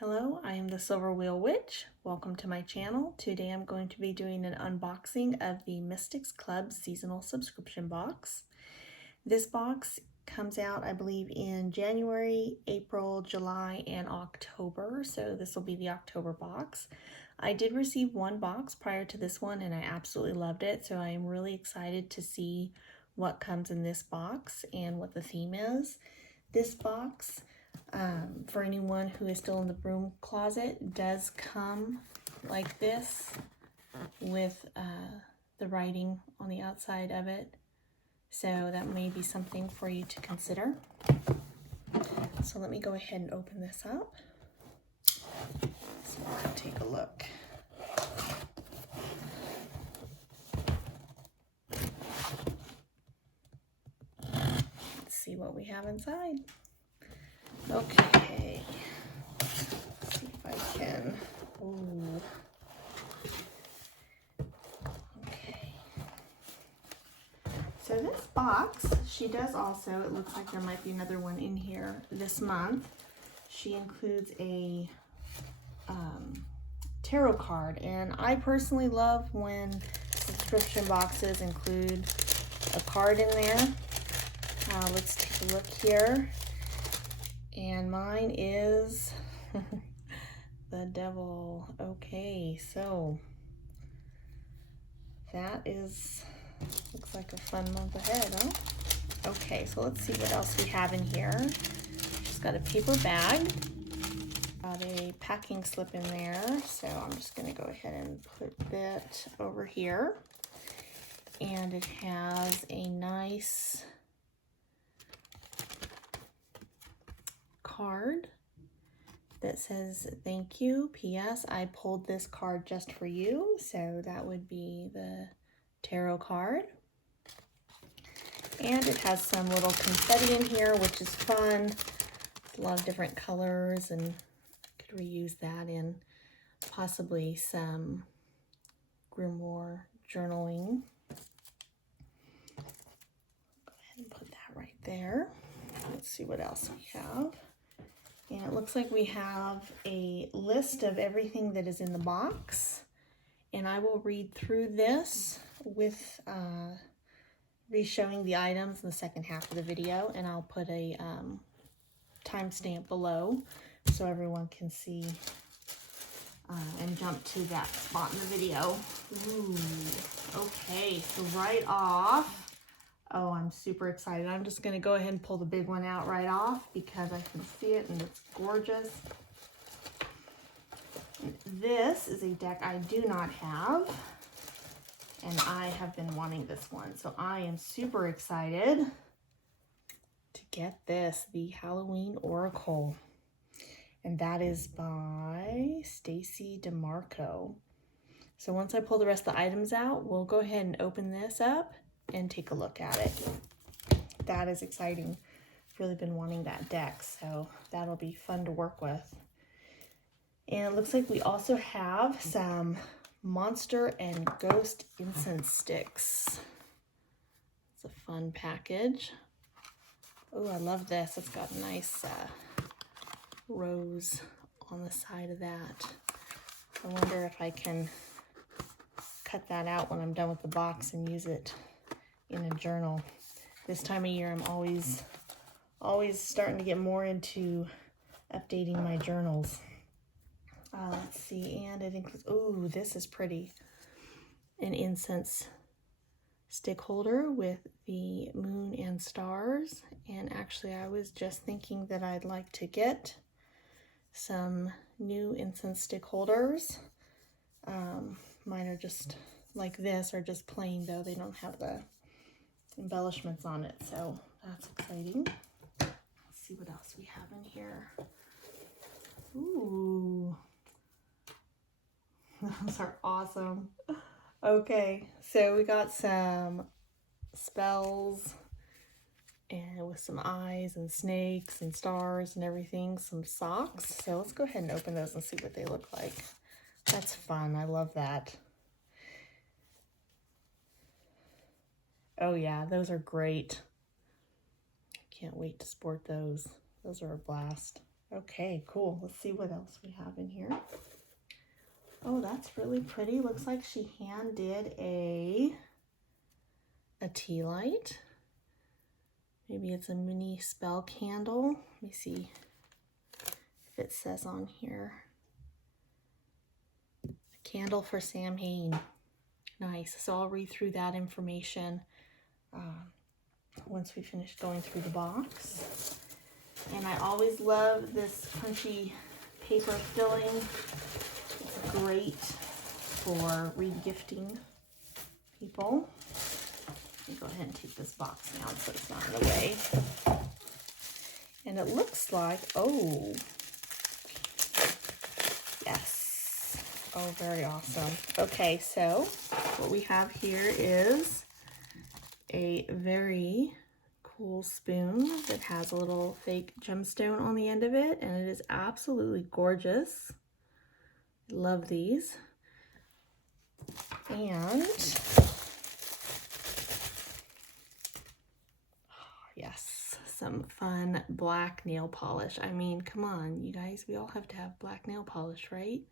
Hello, I am the Silver Wheel Witch. Welcome to my channel. Today I'm going to be doing an unboxing of the Mystics Club seasonal subscription box. This box comes out, I believe, in January, April, July, and October. So this will be the October box. I did receive one box prior to this one and I absolutely loved it. So I am really excited to see what comes in this box and what the theme is. This box, for anyone who is still in the broom closet, does come like this with the writing on the outside of it. So that may be something for you to consider. So let me go ahead and open this up. So we'll take a look. Let's see what we have inside. Okay, let's see if I can. Ooh. Okay. So this box, she does also, it looks like there might be another one in here this month. She includes a tarot card, and I personally love when subscription boxes include a card in there. Let's take a look here. And mine is the Devil. Okay, so that looks like a fun month ahead, huh? Okay, so let's see what else we have in here. She's got a paper bag, got a packing slip in there, so I'm just gonna go ahead and put that over here. And it has a nice card that says thank you, P.S. I pulled this card just for you. So that would be the tarot card. And it has some little confetti in here, which is fun. It's a lot of different colors, and I could reuse that in possibly some grimoire journaling. Go ahead and put that right there. Let's see what else we have. And it looks like we have a list of everything that is in the box. And I will read through this with re-showing the items in the second half of the video. And I'll put a timestamp below so everyone can see and jump to that spot in the video. Ooh, okay, so right off, oh, I'm super excited. I'm just going to go ahead and pull the big one out right off because I can see it and it's gorgeous. This is a deck I do not have, and I have been wanting this one. So I am super excited to get this, the Halloween Oracle. And that is by Stacy DeMarco. So once I pull the rest of the items out, we'll go ahead and open this up and take a look at it. That is exciting. I've really been wanting that deck, so that'll be fun to work with. And it looks like we also have some monster and ghost incense sticks. It's a fun package. Oh, I love this. It's got a nice rose on the side of that. I wonder if I can cut that out when I'm done with the box and use it in a journal. This time of year, I'm always starting to get more into updating my journals. Let's see, and it includes, oh, this is pretty. An incense stick holder with the moon and stars. And actually, I was just thinking that I'd like to get some new incense stick holders. Mine are just like this, or just plain though. They don't have the embellishments on it, so that's exciting. Let's see what else we have in here. Ooh, those are awesome. Okay, so we got some spells and with some eyes and snakes and stars and everything, some socks. So let's go ahead and open those and see what they look like. That's fun. I love that. Oh yeah, those are great. Can't wait to sport those. Those are a blast. Okay, cool. Let's see what else we have in here. Oh, that's really pretty. Looks like she hand did a tea light. Maybe it's a mini spell candle. Let me see if it says on here. A candle for Samhain. Nice. So I'll read through that information once we finish going through the box. And I always love this crunchy paper filling. It's great for re-gifting people. Let me go ahead and take this box down so it's not in the way. And it looks like, oh, yes. Oh, very awesome. Okay, so what we have here is a very cool spoon that has a little fake gemstone on the end of it, and it is absolutely gorgeous. I love these. And yes, some fun black nail polish. I mean, come on, you guys, we all have to have black nail polish, right?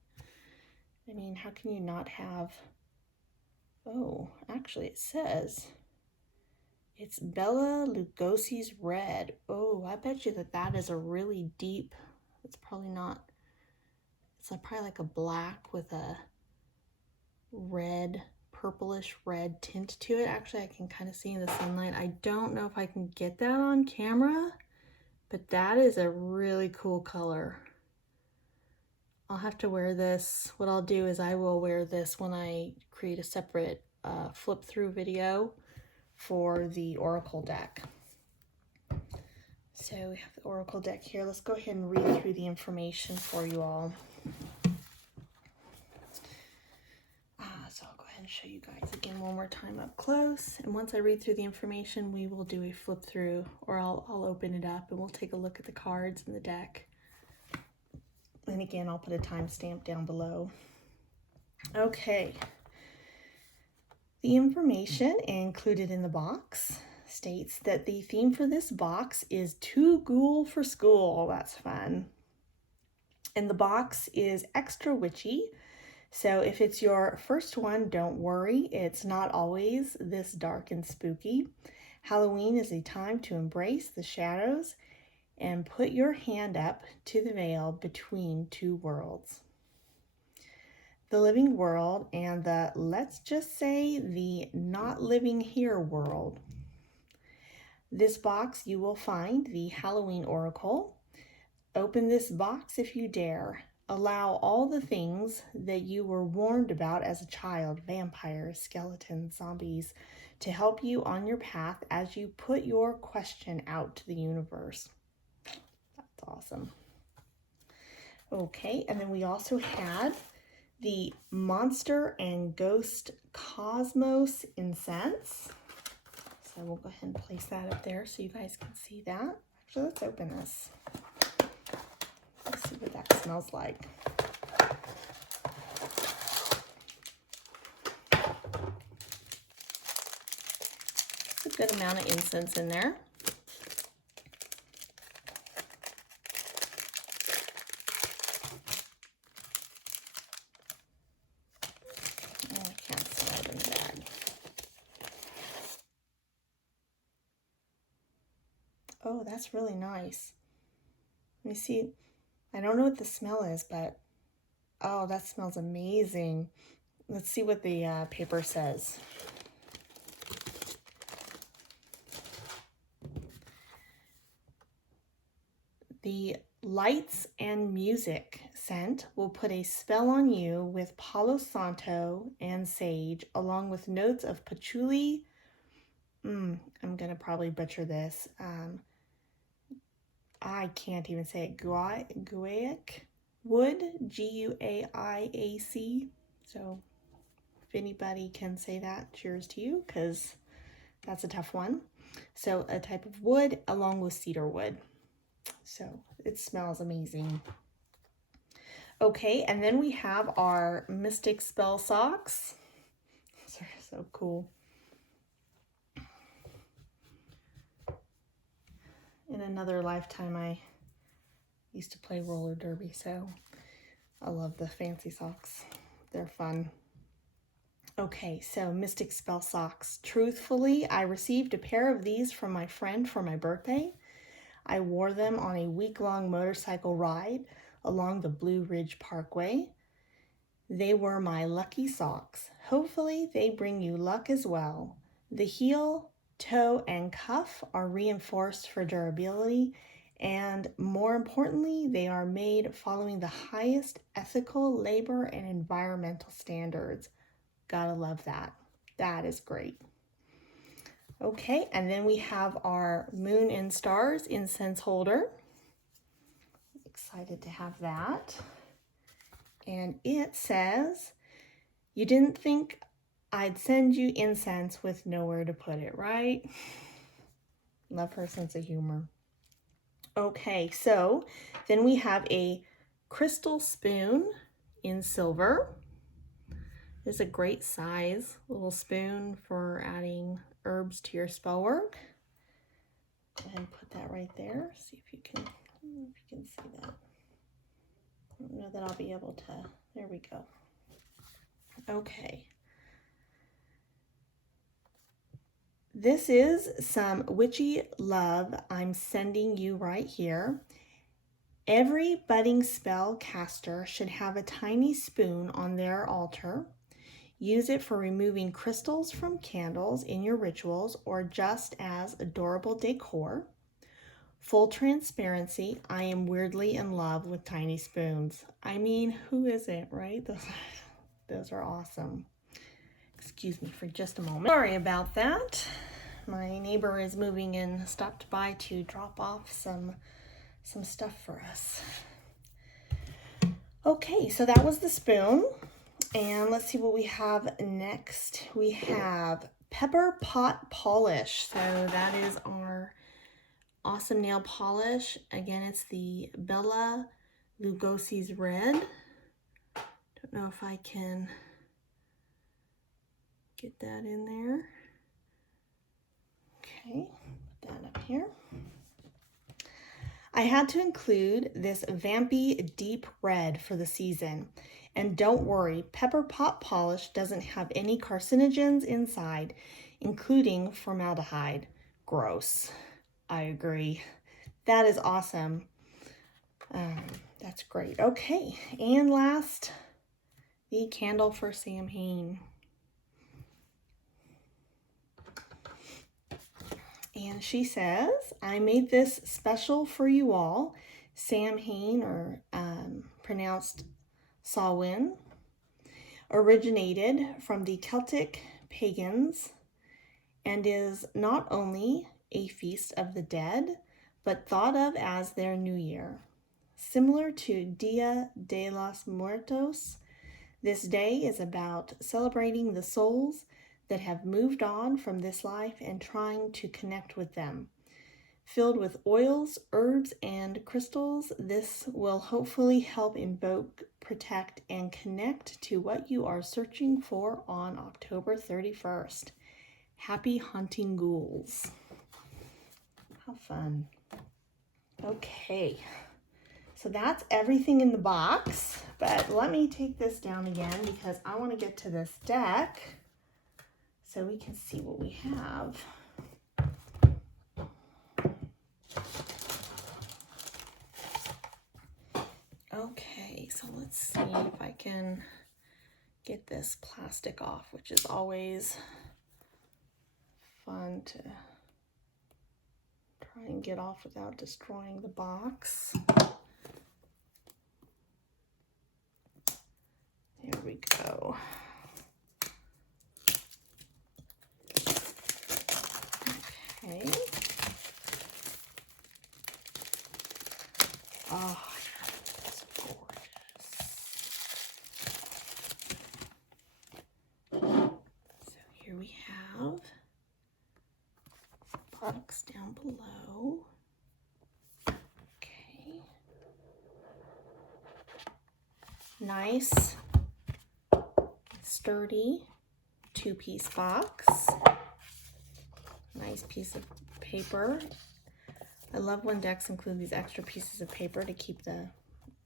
I mean, how can you not have, oh, actually it says it's Bella Lugosi's red. Oh, I bet you that is a really deep, it's probably not, it's probably like a black with a red, purplish red tint to it. Actually, I can kind of see in the sunlight. I don't know if I can get that on camera, but that is a really cool color. I'll have to wear this. What I'll do is I will wear this when I create a separate flip through video for the Oracle deck. So we have the Oracle deck here. Let's go ahead and read through the information for you all. So I'll go ahead and show you guys again one more time up close. And once I read through the information, we will do a flip through, or I'll open it up and we'll take a look at the cards in the deck. And again, I'll put a timestamp down below. Okay. The information included in the box states that the theme for this box is "To Ghoul for School." That's fun. And the box is extra witchy. So if it's your first one, don't worry. It's not always this dark and spooky. Halloween is a time to embrace the shadows and put your hand up to the veil between two worlds. The living world and the, let's just say, the not living here world. This box you will find the Halloween Oracle. Open this box if you dare. Allow all the things that you were warned about as a child, vampires, skeletons, zombies, to help you on your path as you put your question out to the universe. That's awesome. Okay, and then we also had the Monster and Ghost Cosmos incense. So we'll go ahead and place that up there so you guys can see that. Actually, let's open this. Let's see what that smells like. It's a good amount of incense in there. Oh, I can't smell it in the bag. Oh, that's really nice. Let me see. I don't know what the smell is, but oh, that smells amazing. Let's see what the paper says. The Lights and Music scent will put a spell on you with Palo Santo and sage, along with notes of patchouli. I'm going to probably butcher this. I can't even say it. Guaiac wood, Guaiac. So if anybody can say that, cheers to you, because that's a tough one. So a type of wood along with cedar wood. So it smells amazing. Okay, and then we have our Mystic Spell Socks. These are so cool. In another lifetime, Used to play roller derby, so I love the fancy socks. They're fun. Okay, so Mystic Spell socks. Truthfully, I received a pair of these from my friend for my birthday. I wore them on a week-long motorcycle ride along the Blue Ridge Parkway. They were my lucky socks. Hopefully, they bring you luck as well. The heel, toe, and cuff are reinforced for durability, and more importantly, they are made following the highest ethical, labor, and environmental standards. Gotta love that. That is great. Okay, and then we have our Moon and Stars incense holder. Excited to have that. And it says, "You didn't think I'd send you incense with nowhere to put it," right? Love her sense of humor. Okay, so then we have a crystal spoon in silver. It's a great size little spoon for adding herbs to your spell work. Go ahead and put that right there. See if you can, see that. I don't know that I'll be able to. There we go. Okay. This is some witchy love I'm sending you right here. Every budding spell caster should have a tiny spoon on their altar. Use it for removing crystals from candles in your rituals or just as adorable decor. Full transparency, I am weirdly in love with tiny spoons. I mean, who isn't, right? Those are awesome. Excuse me for just a moment. Sorry about that. My neighbor is moving in, stopped by to drop off some stuff for us. Okay, so that was the spoon. And let's see what we have next. We have Pepper Pot Polish. So that is our awesome nail polish. Again, it's the Bella Lugosi's Red. Don't know if I can get that in there. Okay, put that up here. I had to include this vampy deep red for the season. And don't worry, Pepper Pot Polish doesn't have any carcinogens inside, including formaldehyde. Gross. I agree. That is awesome. That's great. Okay, and last, the candle for Sam Hain. And she says, I made this special for you all. Sam Hain, or pronounced Samhain, originated from the Celtic pagans and is not only a feast of the dead, but thought of as their new year. Similar to Dia de los Muertos, this day is about celebrating the souls that have moved on from this life and trying to connect with them. Filled with oils, herbs, and crystals, this will hopefully help invoke, protect, and connect to what you are searching for on October 31st. Happy hunting ghouls. How fun. Okay, so that's everything in the box, but let me take this down again because I want to get to this deck so we can see what we have. Okay, so let's see if I can get this plastic off, which is always fun to try and get off without destroying the box. There we go. Okay. Oh, that's gorgeous. So here we have box down below. Okay. Nice, sturdy two-piece box. Nice piece of paper. I love when decks include these extra pieces of paper to keep the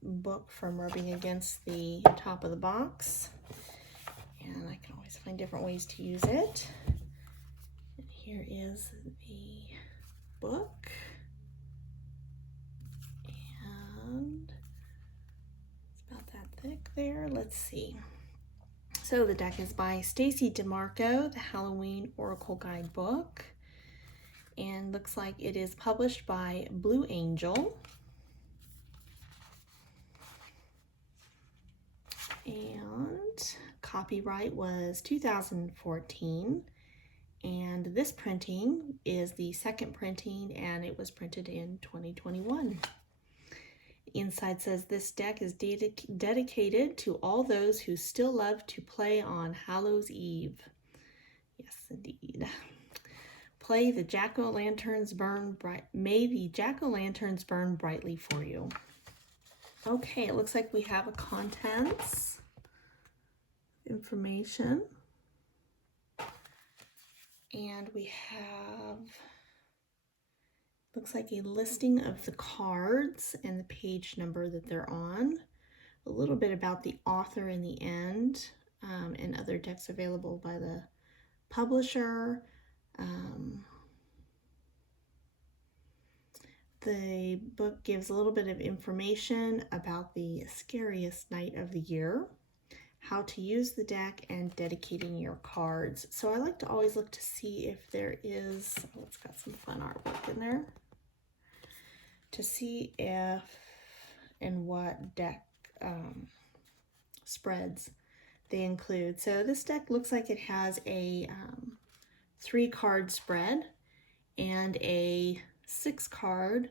book from rubbing against the top of the box. And I can always find different ways to use it. And here is the book. And it's about that thick there. Let's see. So the deck is by Stacy DeMarco, the Halloween Oracle Guidebook. And looks like it is published by Blue Angel. And copyright was 2014. And this printing is the second printing, and it was printed in 2021. The inside says this deck is dedicated to all those who still love to play on Hallows Eve. Yes, indeed. Play the jack-o'-lanterns burn bright. May the jack-o'-lanterns burn brightly for you. Okay, it looks like we have a contents information. And we have, looks like a listing of the cards and the page number that they're on. A little bit about the author in the end, and other decks available by the publisher. The book gives a little bit of information about the scariest night of the year, how to use the deck, and dedicating your cards. So I like to always look to see if there is, oh, it's got some fun artwork in there, to see if and what deck spreads they include. So this deck looks like it has a 3-card spread and a 6-card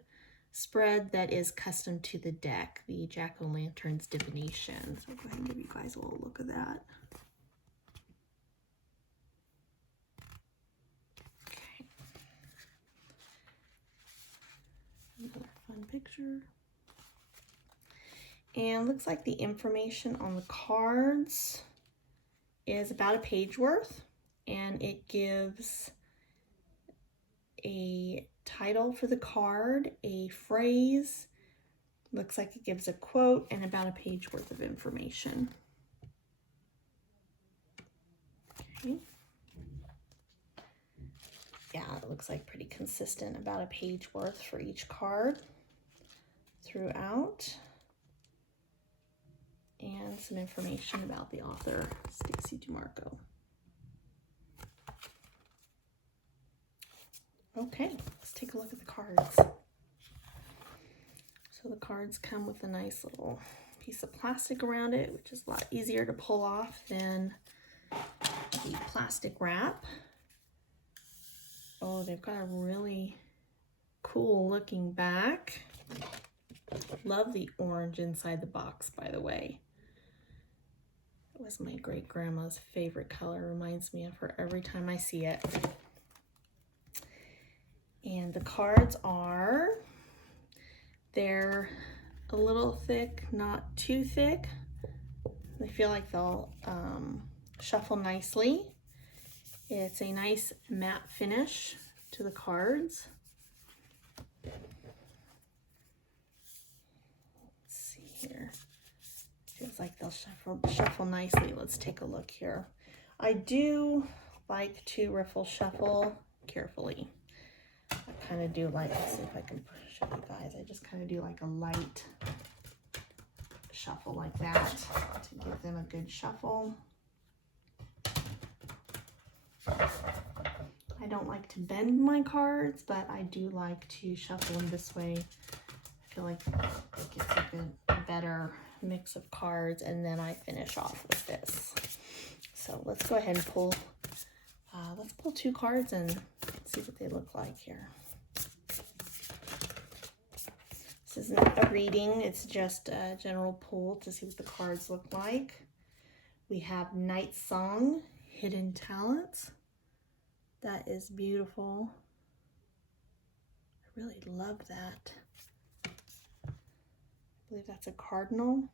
spread that is custom to the deck, the Jack-o'-lanterns divination. So I'll go ahead and give you guys a little look at that. Okay. Another fun picture. And looks like the information on the cards is about a page worth, and it gives a title for the card, a phrase, looks like it gives a quote, and about a page worth of information. Okay. Yeah, it looks like pretty consistent, about a page worth for each card throughout. And some information about the author, Stacy DeMarco. Okay, let's take a look at the cards. So the cards come with a nice little piece of plastic around it, which is a lot easier to pull off than the plastic wrap. Oh, they've got a really cool looking back. Love the orange inside the box, by the way. It was my great-grandma's favorite color. Reminds me of her every time I see it. And the cards are, they're a little thick, not too thick. I feel like they'll shuffle nicely. It's a nice matte finish to the cards. Let's see here. Feels like they'll shuffle nicely. Let's take a look here. I do like to riffle shuffle carefully. I kind of do like, let's see if I can show you guys. I just kind of do like a light shuffle like that to give them a good shuffle. I don't like to bend my cards, but I do like to shuffle them this way. I feel like it gets a better mix of cards, and then I finish off with this. So let's go ahead and pull, let's pull 2 cards and see what they look like here. This isn't a reading, it's just a general pull to see what the cards look like. We have Night Song, Hidden Talents. That is beautiful. I really love that. I believe that's a cardinal.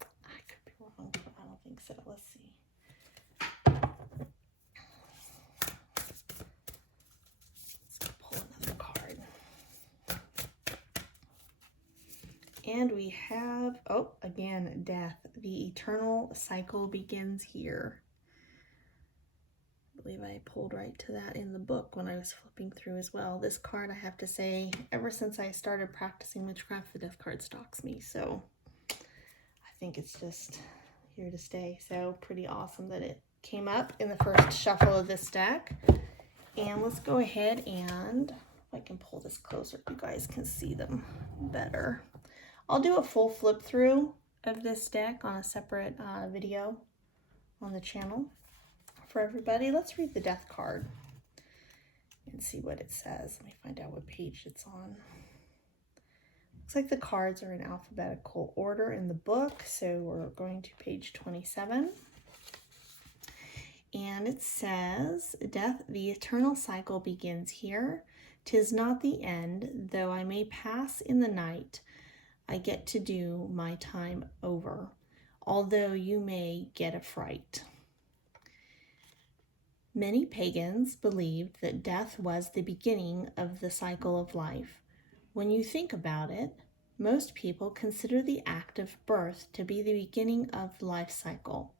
I could be wrong, but I don't think so. Let's see. Let's pull another card. And we have, oh, again, death. The eternal cycle begins here. I believe I pulled right to that in the book when I was flipping through as well. This card, I have to say, ever since I started practicing witchcraft, the death card stalks me. So I think it's just here to stay. So pretty awesome that it came up in the first shuffle of this deck. And let's go ahead and, if I can pull this closer, you guys can see them better. I'll do a full flip through of this deck on a separate video on the channel for everybody. Let's read the death card and see what it says. Let me find out what page it's on. Looks like the cards are in alphabetical order in the book, so we're going to page 27. And it says, death, the eternal cycle begins here. 'Tis not the end, though I may pass in the night. I get to do my time over, although you may get a fright. Many pagans believed that death was the beginning of the cycle of life. When you think about it, most people consider the act of birth to be the beginning of the life cycle.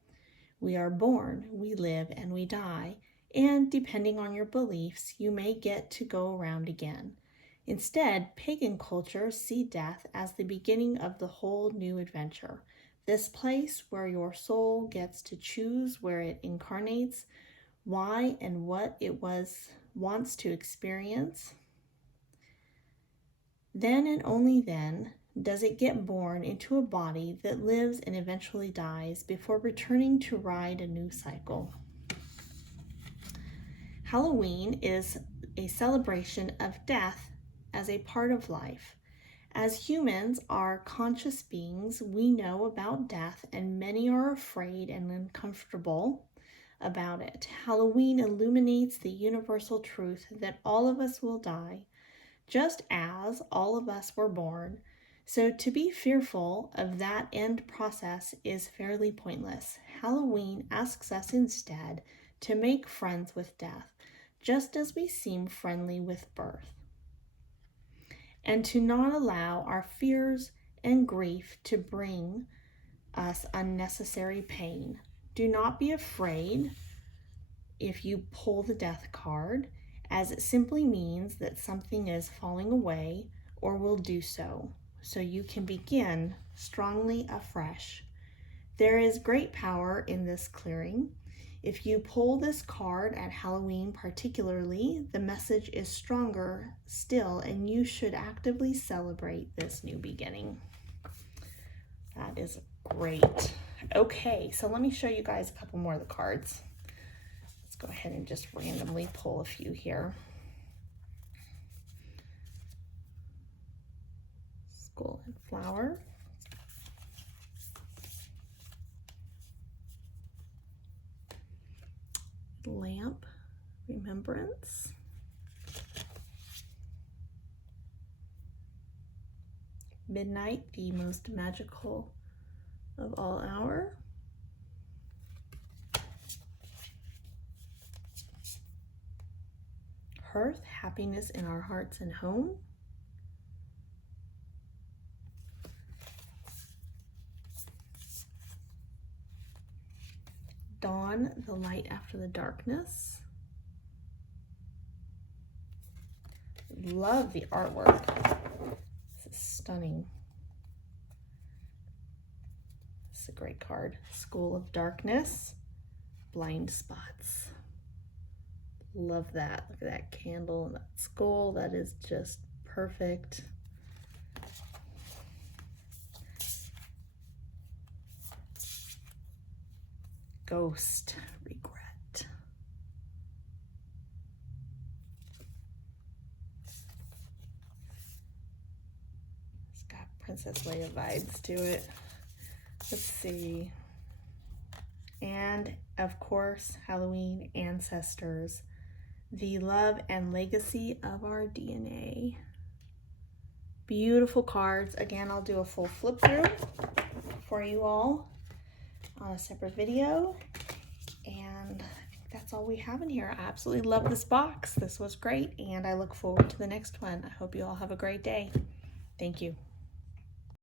We are born, we live, and we die, and depending on your beliefs, you may get to go around again. Instead, pagan cultures see death as the beginning of the whole new adventure. This place where your soul gets to choose where it incarnates, why and what it wants to experience. Then and only then does it get born into a body that lives and eventually dies before returning to ride a new cycle. Halloween is a celebration of death as a part of life. As humans are conscious beings, we know about death, and many are afraid and uncomfortable about it. Halloween illuminates the universal truth that all of us will die, just as all of us were born. So to be fearful of that end process is fairly pointless. Halloween asks us instead to make friends with death, just as we seem friendly with birth, and to not allow our fears and grief to bring us unnecessary pain. Do not be afraid if you pull the death card, as it simply means that something is falling away or will do so you can begin strongly afresh. There is great power in this clearing. If you pull this card at Halloween particularly, the message is stronger still, and you should actively celebrate this new beginning. That is great. Okay, so let me show you guys a couple more of the cards. Let's go ahead and just randomly pull a few here. Skull and Flower. Lamp, Remembrance. Midnight, the most magical of all hour. Hearth, happiness in our hearts and home. Dawn, the light after the darkness. Love the artwork. This is stunning. This is a great card. School of Darkness. Blind Spots. Love that. Look at that candle and that skull. That is just perfect. Ghost, Regret. It's got Princess Leia vibes to it. Let's see. And of course, Halloween, Ancestors, the love and legacy of our DNA. Beautiful cards. Again, I'll do a full flip through for you all on a separate video, and I think that's all we have in here. I absolutely love this box. This was great, and I look forward to the next one. I hope you all have a great day. Thank you.